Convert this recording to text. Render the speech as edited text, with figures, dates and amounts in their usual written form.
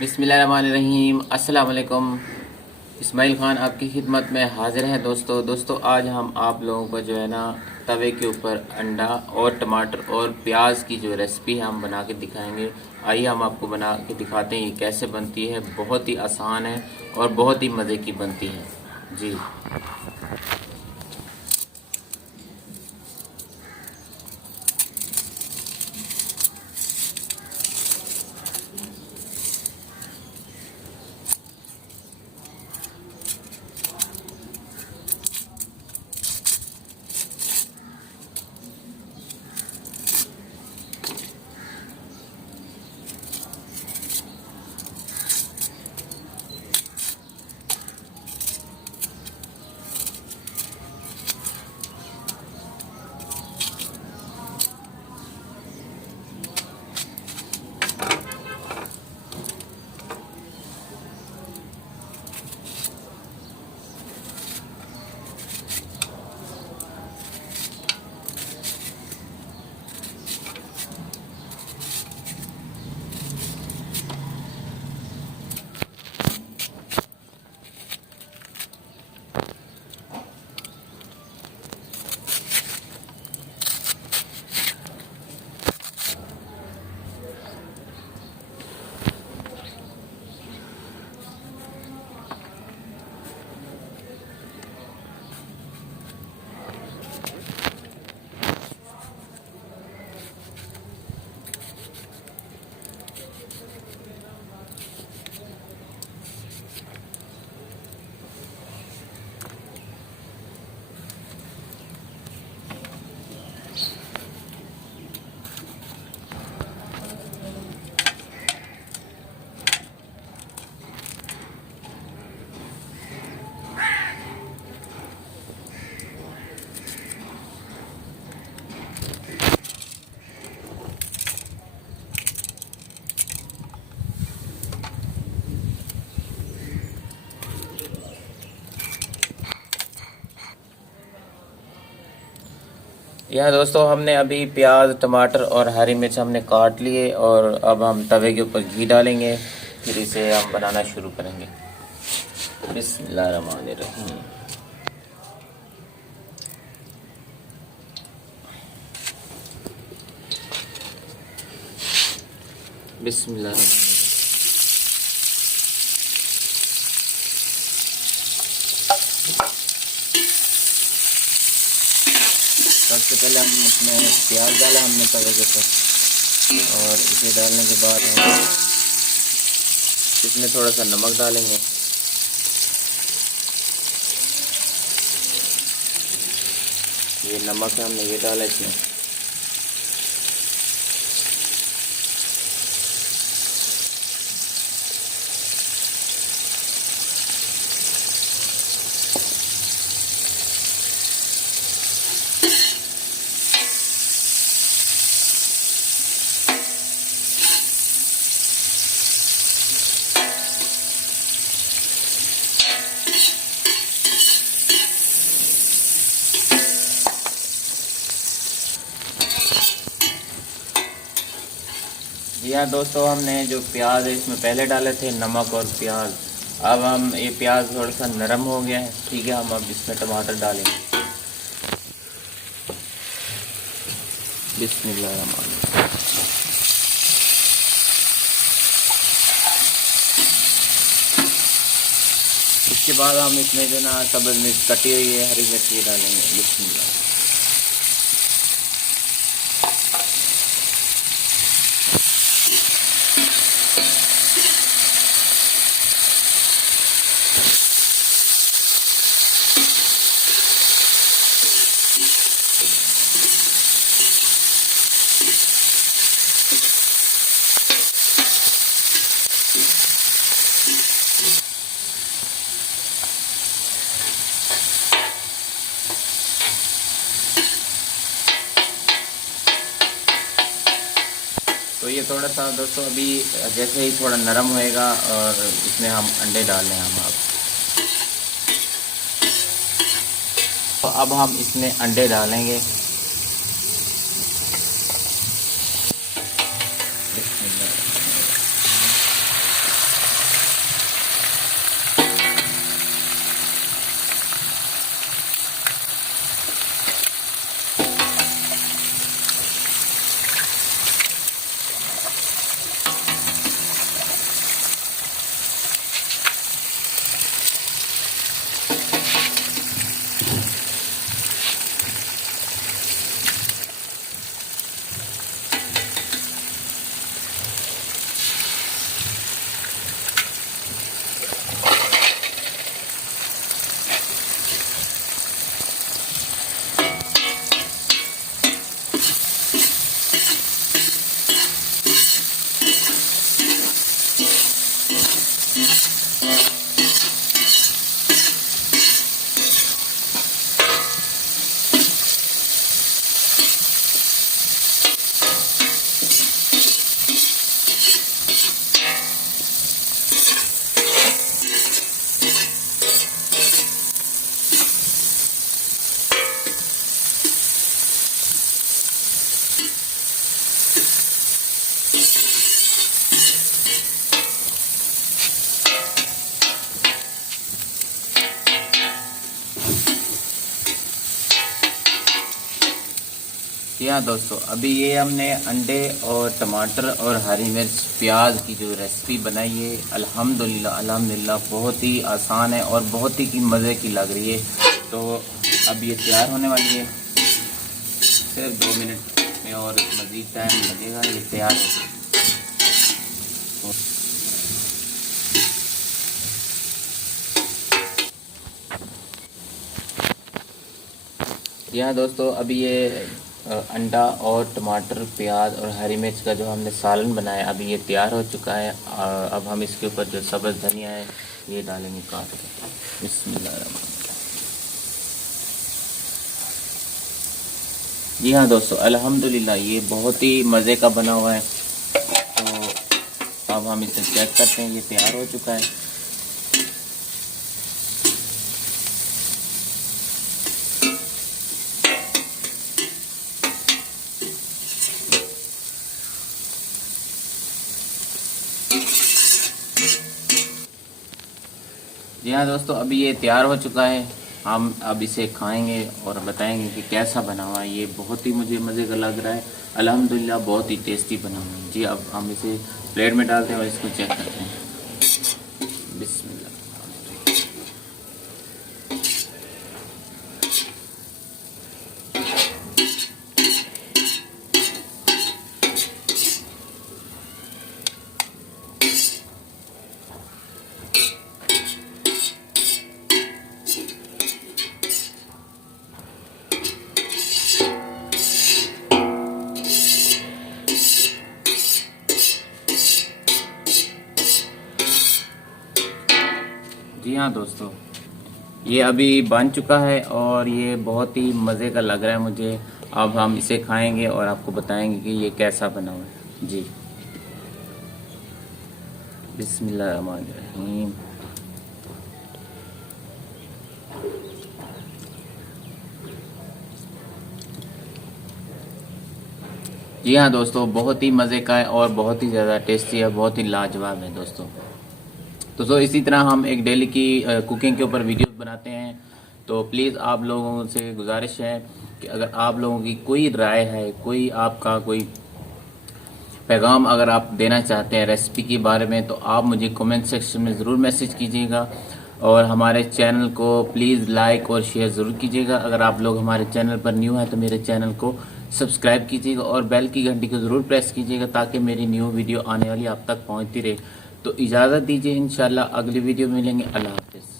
बिस्मिल्लाहिर्रहमानिर्रहीम। अस्सलाम वालेकुम। इस्माइल ख़ान आपकी खिदमत में हाज़िर है। दोस्तों आज हम आप लोगों को जो है ना तवे के ऊपर अंडा और टमाटर और प्याज की जो रेसिपी है हम बना के दिखाएंगे। आइए हम आपको बना के दिखाते हैं ये कैसे बनती है। बहुत ही आसान है और बहुत ही मज़े की बनती है जी। यह दोस्तों हमने अभी प्याज टमाटर और हरी मिर्च हमने काट लिए और अब हम तवे के ऊपर घी डालेंगे, फिर इसे हम बनाना शुरू करेंगे। बिस्मिल्लाहिर्रहमानिर्रहीम। बिस्मिल्लाहिर्रहमानिर्रहीम। सबसे पहले हम इसमें प्याज डाला हमने तवे के ऊपर और इसे डालने के बाद हम इसमें थोड़ा सा नमक डालेंगे। ये नमक है, हमने ये डाला इसमें। जी हाँ दोस्तों, हमने जो प्याज है इसमें पहले डाले थे नमक और प्याज। अब हम ये प्याज थोड़ा सा नरम हो गया है, ठीक है। हम अब इसमें टमाटर डालेंगे। बिस्मिल्लाहिर्रहमानिर्रहीम। इसके बाद हम इसमें जो ना सब्ज़ मिर्च कटी हुई है, हरी मिर्च ये डालेंगे। बिस्मिल्लाह। तो ये थोड़ा सा दोस्तों अभी जैसे ही थोड़ा नरम होएगा और इसमें हम अंडे डाल रहे हैं हम अब। तो अब हम इसमें अंडे डालेंगे। जी हाँ दोस्तों, अभी ये हमने अंडे और टमाटर और हरी मिर्च प्याज की जो रेसिपी बनाई है, अल्हम्दुलिल्लाह बहुत ही आसान है और बहुत ही मज़े की लग रही है। तो अब ये तैयार होने वाली है, सिर्फ 2 मिनट में और मज़ीद टाइम लगेगा ये तैयार हो। जी हाँ दोस्तों, अभी ये अंडा और टमाटर प्याज और हरी मिर्च का जो हमने सालन बनाया अभी ये तैयार हो चुका है। अब हम इसके ऊपर जो सब्ज़ धनिया है ये डालेंगे काट के। बिस्मिल्लाह। जी हाँ दोस्तों, अल्हम्दुलिल्लाह ये बहुत ही मज़े का बना हुआ है। तो अब हम इसे चेक करते हैं, ये तैयार हो चुका है। जी हाँ दोस्तों, अभी ये तैयार हो चुका है। हम अब इसे खाएंगे और बताएंगे कि कैसा बना हुआ है। ये बहुत ही मुझे मज़े का लग रहा है, अल्हम्दुलिल्लाह बहुत ही टेस्टी बना हुआ है। जी अब हम इसे प्लेट में डालते हैं और इसको चेक करते हैं। बिस्मिल्लाह। जी हाँ दोस्तों, ये अभी बन चुका है और ये बहुत ही मज़े का लग रहा है मुझे। अब हम इसे खाएंगे और आपको बताएंगे कि ये कैसा बना हुआ है। जी बिस्मिल्लाहिर्रहमानिर्रहीम। जी हाँ दोस्तों, बहुत ही मज़े का है और बहुत ही ज़्यादा टेस्टी है, बहुत ही लाजवाब है दोस्तों। तो इसी तरह हम एक डेली की कुकिंग के ऊपर वीडियो बनाते हैं। तो प्लीज़ आप लोगों से गुजारिश है कि अगर आप लोगों की कोई राय है, कोई आपका कोई पैगाम अगर आप देना चाहते हैं रेसिपी के बारे में, तो आप मुझे कमेंट सेक्शन में ज़रूर मैसेज कीजिएगा। और हमारे चैनल को प्लीज़ लाइक और शेयर ज़रूर कीजिएगा। अगर आप लोग हमारे चैनल पर न्यू हैं तो मेरे चैनल को सब्सक्राइब कीजिएगा और बेल की घंटी को ज़रूर प्रेस कीजिएगा ताकि मेरी न्यू वीडियो आने वाली आप तक पहुंचती रहे। तो इजाज़त दीजिए, इंशाल्लाह अगली वीडियो में मिलेंगे। अल्लाह हाफ़िज़।